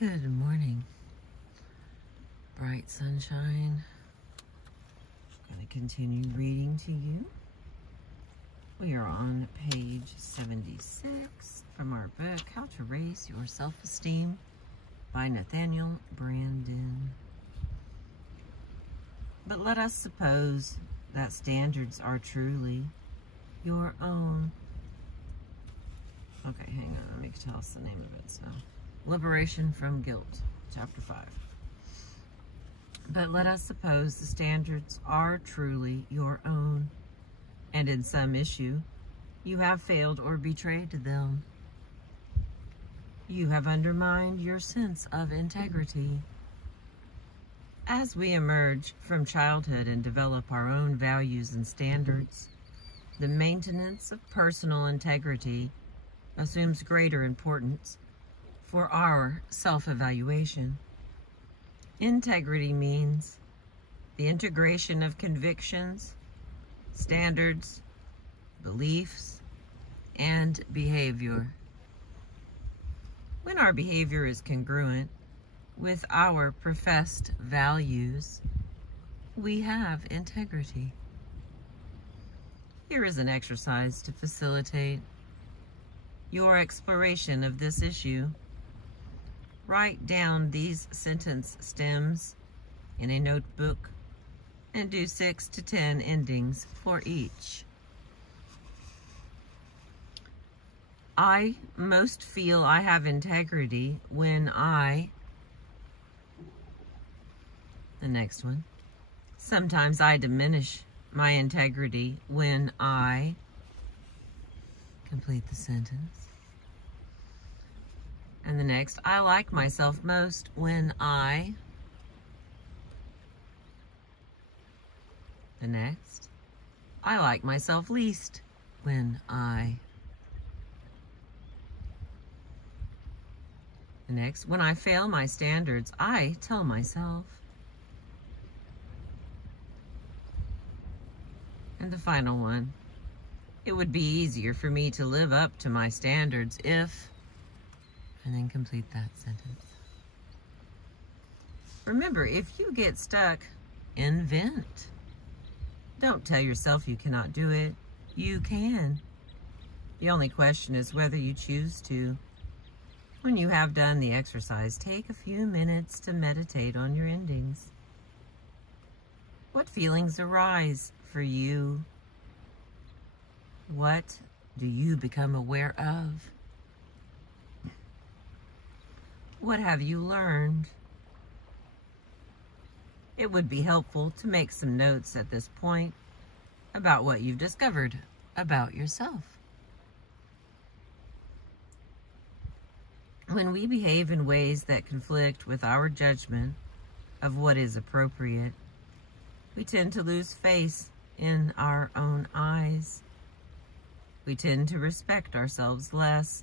Good morning, bright sunshine. I'm going to continue reading to you. We are on page 76 from our book, How to Raise Your Self-Esteem by Nathaniel Brandon. But let us suppose that standards are truly your own. Okay, hang on, let me tell us the name of it. So, Liberation from Guilt, chapter 5. But let us suppose the standards are truly your own, and in some issue you have failed or betrayed them. You have undermined your sense of integrity. As we emerge from childhood and develop our own values and standards, the maintenance of personal integrity assumes greater importance for our self-evaluation. Integrity means the integration of convictions, standards, beliefs, and behavior. When our behavior is congruent with our professed values, we have integrity. Here is an exercise to facilitate your exploration of this issue. Write down these sentence stems in a notebook and do 6 to 10 endings for each. I most feel I have integrity when I... The next one. Sometimes I diminish my integrity when I... Complete the sentence. And the next, I like myself most when I... The next, I like myself least when I... The next, when I fail my standards, I tell myself. And the final one, it would be easier for me to live up to my standards if... And then complete that sentence. Remember, if you get stuck, invent. Don't tell yourself you cannot do it. You can. The only question is whether you choose to. When you have done the exercise, take a few minutes to meditate on your endings. What feelings arise for you? What do you become aware of? What have you learned? It would be helpful to make some notes at this point about what you've discovered about yourself. When we behave in ways that conflict with our judgment of what is appropriate, we tend to lose face in our own eyes. We tend to respect ourselves less.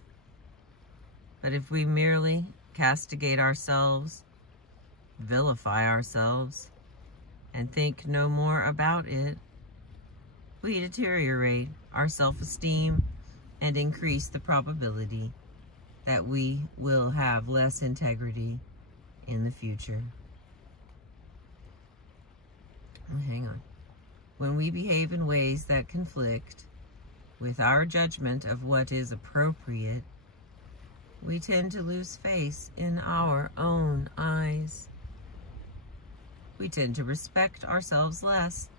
But if we merely castigate ourselves, vilify ourselves, and think no more about it, we deteriorate our self-esteem and increase the probability that we will have less integrity in the future. Hang on. When we behave in ways that conflict with our judgment of what is appropriate, we tend to lose face in our own eyes. We tend to respect ourselves less.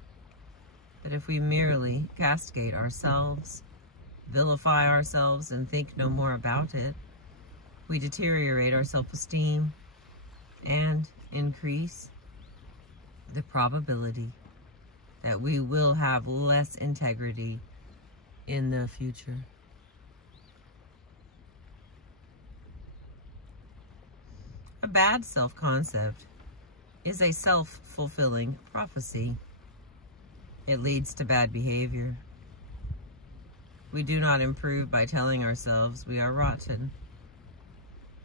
But if we merely castigate ourselves, vilify ourselves, and think no more about it, we deteriorate our self-esteem and increase the probability that we will have less integrity in the future. A bad self-concept is a self-fulfilling prophecy. It leads to bad behavior. We do not improve by telling ourselves we are rotten.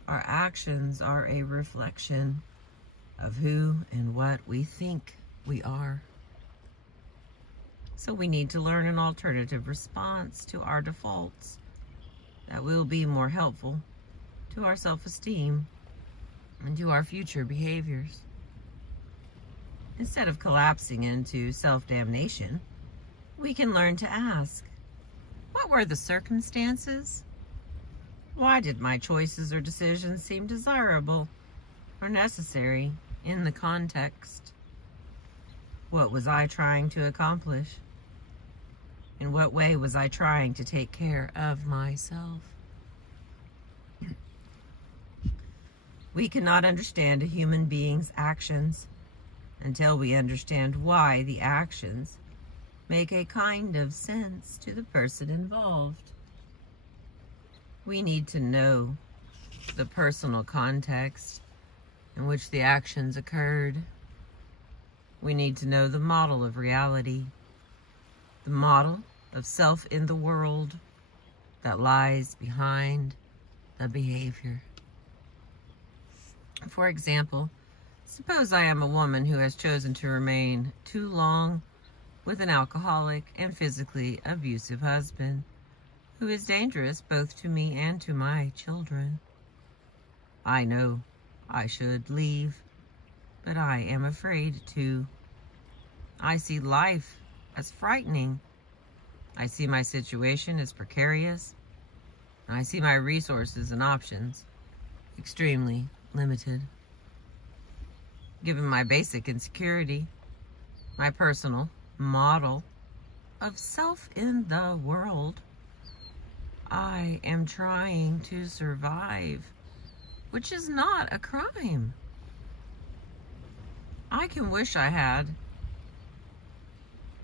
Our actions are a reflection of who and what we think we are. So we need to learn an alternative response to our defaults that will be more helpful to our self-esteem into our future behaviors. Instead of collapsing into self-damnation, we can learn to ask, what were the circumstances? Why did my choices or decisions seem desirable or necessary in the context? What was I trying to accomplish? In what way was I trying to take care of myself? We cannot understand a human being's actions until we understand why the actions make a kind of sense to the person involved. We need to know the personal context in which the actions occurred. We need to know the model of reality, the model of self in the world that lies behind the behavior. For example, suppose I am a woman who has chosen to remain too long with an alcoholic and physically abusive husband who is dangerous both to me and to my children. I know I should leave, but I am afraid to. I see life as frightening. I see my situation as precarious. I see my resources and options extremely limited. Given my basic insecurity, my personal model of self in the world, I am trying to survive, which is not a crime. I can wish I had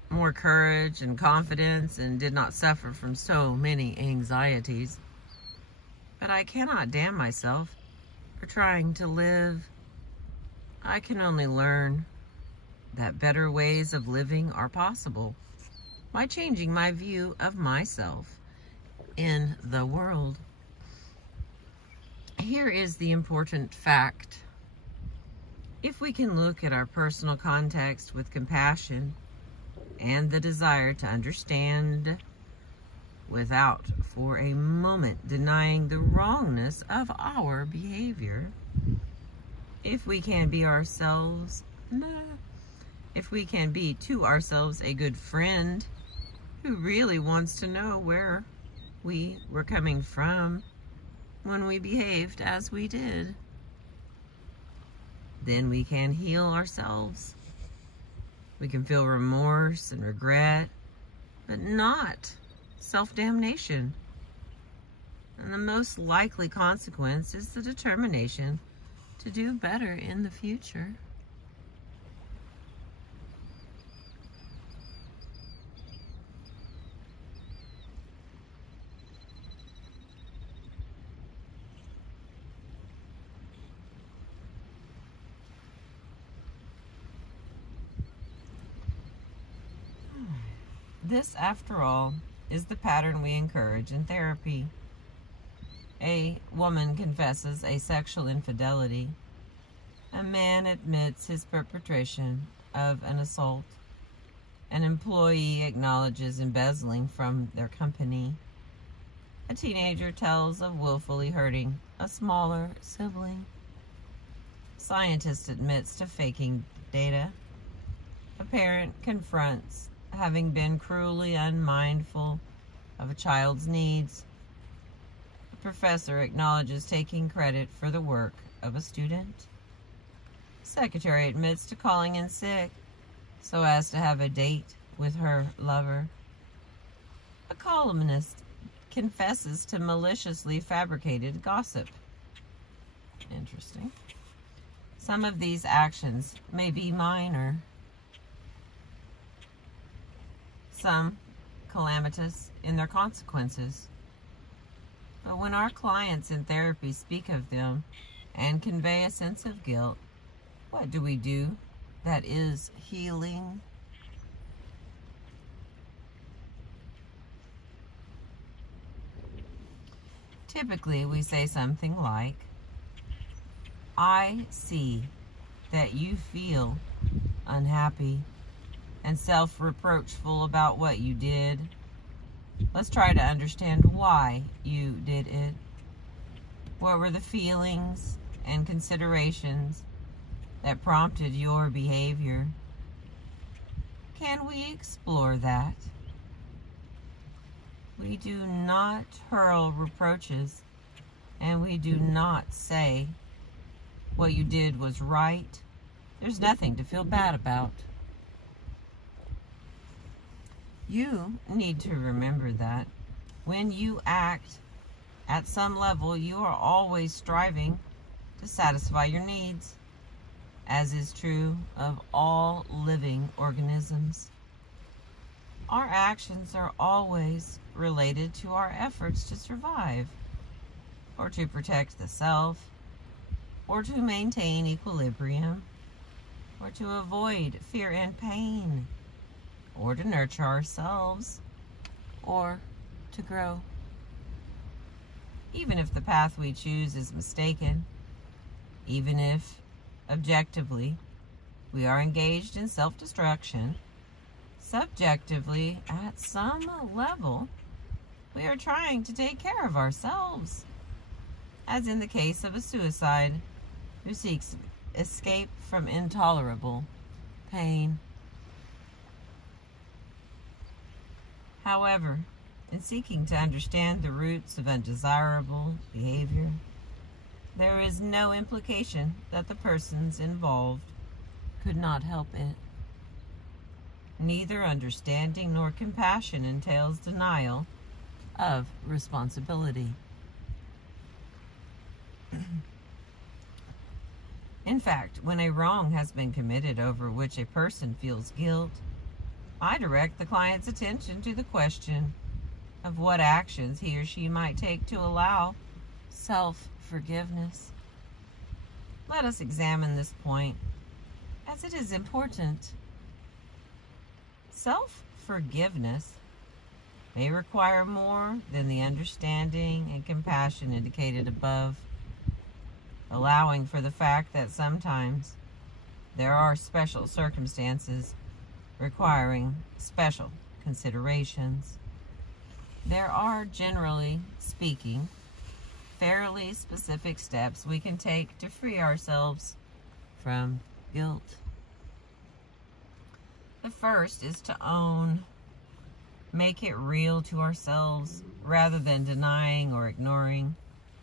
more courage and confidence and did not suffer from so many anxieties, but I cannot damn myself for trying to live. I can only learn that better ways of living are possible by changing my view of myself in the world. Here is the important fact. If we can look at our personal context with compassion and the desire to understand without for a moment denying the wrongness of our behavior, if we can be ourselves, if we can be to ourselves a good friend who really wants to know where we were coming from when we behaved as we did, then we can heal ourselves. We can feel remorse and regret, but not self-damnation. And the most likely consequence is the determination to do better in the future. This, after all, is the pattern we encourage in therapy. A woman confesses a sexual infidelity. A man admits his perpetration of an assault. An employee acknowledges embezzling from their company. A teenager tells of willfully hurting a smaller sibling. A scientist admits to faking data. A parent confronts having been cruelly unmindful of a child's needs. A professor acknowledges taking credit for the work of a student. A secretary admits to calling in sick so as to have a date with her lover. A columnist confesses to maliciously fabricated gossip. Interesting. Some of these actions may be minor, some calamitous in their consequences. But when our clients in therapy speak of them and convey a sense of guilt, what do we do that is healing? Typically, we say something like, I see that you feel unhappy and self-reproachful about what you did. Let's try to understand why you did it. What were the feelings and considerations that prompted your behavior. Can we explore that? We do not hurl reproaches, and we do not say what you did was right. There's nothing to feel bad about. You need to remember that when you act at some level, you are always striving to satisfy your needs, as is true of all living organisms. Our actions are always related to our efforts to survive, or to protect the self, or to maintain equilibrium, or to avoid fear and pain, or to nurture ourselves, or to grow. Even if the path we choose is mistaken, even if, objectively, we are engaged in self-destruction, subjectively, at some level, we are trying to take care of ourselves, as in the case of a suicide who seeks escape from intolerable pain. However, in seeking to understand the roots of undesirable behavior, there is no implication that the persons involved could not help it. Neither understanding nor compassion entails denial of responsibility. In fact, when a wrong has been committed over which a person feels guilt, I direct the client's attention to the question of what actions he or she might take to allow self-forgiveness. Let us examine this point, as it is important. Self-forgiveness may require more than the understanding and compassion indicated above, allowing for the fact that sometimes there are special circumstances requiring special considerations. There are, generally speaking, fairly specific steps we can take to free ourselves from guilt. The first is to own, make it real to ourselves, rather than denying or ignoring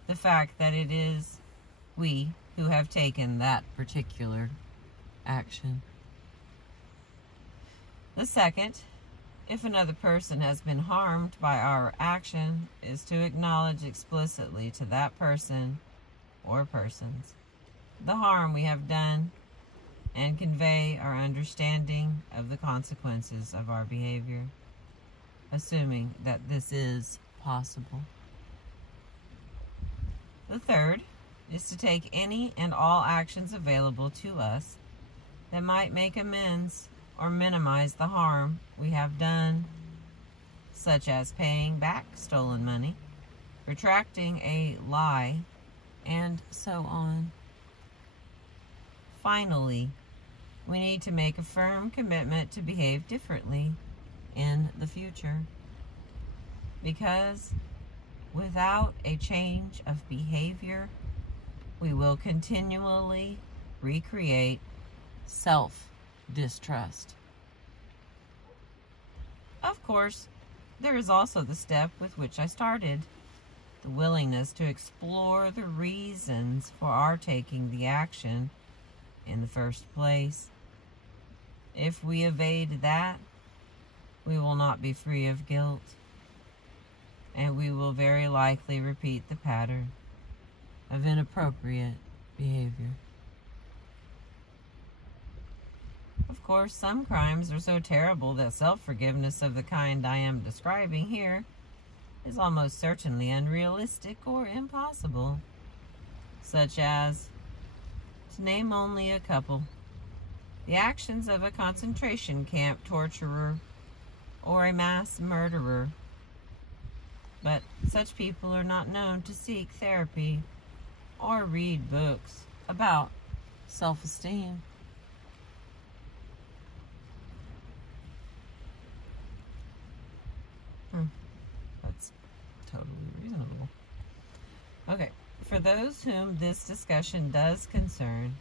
the fact that it is we who have taken that particular action. The second, if another person has been harmed by our action, is to acknowledge explicitly to that person or persons the harm we have done and convey our understanding of the consequences of our behavior, assuming that this is possible. The third is to take any and all actions available to us that might make amends or minimize the harm we have done, such as paying back stolen money, retracting a lie, and so on. Finally, we need to make a firm commitment to behave differently in the future, because without a change of behavior, we will continually recreate self-distrust. Of course, there is also the step with which I started, the willingness to explore the reasons for our taking the action in the first place. If we evade that, we will not be free of guilt, and we will very likely repeat the pattern of inappropriate behavior. Of course, some crimes are so terrible that self-forgiveness of the kind I am describing here is almost certainly unrealistic or impossible, such as, to name only a couple, the actions of a concentration camp torturer or a mass murderer. But such people are not known to seek therapy or read books about self-esteem. That's totally reasonable. Okay, For those whom this discussion does concern,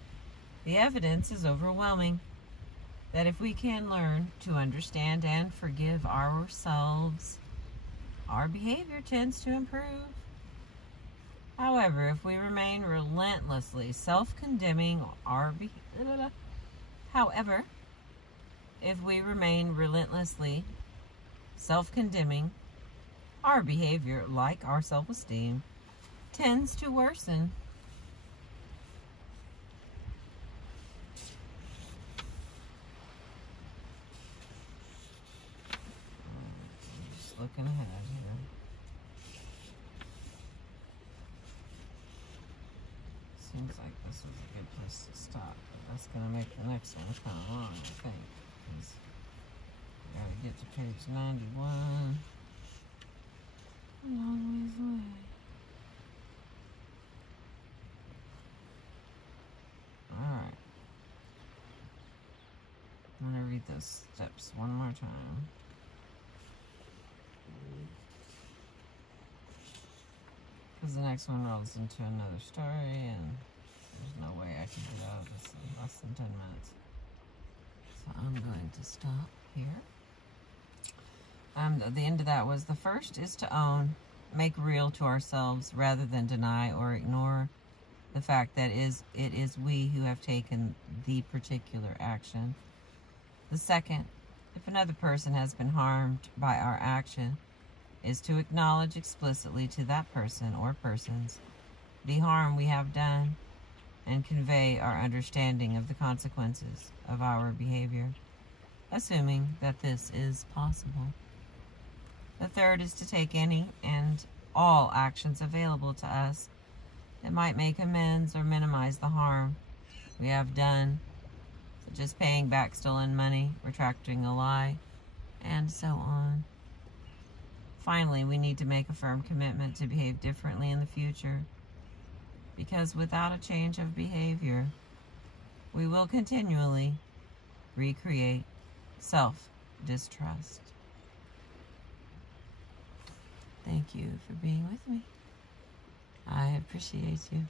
the evidence is overwhelming that if we can learn to understand and forgive ourselves, our behavior tends to improve. However, if we remain relentlessly self-condemning our behavior, like our self-esteem, tends to worsen. Just looking ahead here. Seems like this was a good place to stop, but that's going to make the next one kind of long, I think. Because we got to get to page 91. A long ways away. Alright. I'm going to read those steps one more time. Because the next one rolls into another story, and there's no way I can get out of this in less than 10 minutes. So I'm going to stop here. The end of that was, the first is to own, make real to ourselves, rather than deny or ignore the fact that it is we who have taken the particular action. The second, if another person has been harmed by our action, is to acknowledge explicitly to that person or persons the harm we have done and convey our understanding of the consequences of our behavior, assuming that this is possible. The third is to take any and all actions available to us that might make amends or minimize the harm we have done, such as paying back stolen money, retracting a lie, and so on. Finally, we need to make a firm commitment to behave differently in the future, because without a change of behavior, we will continually recreate self-distrust. Thank you for being with me. I appreciate you.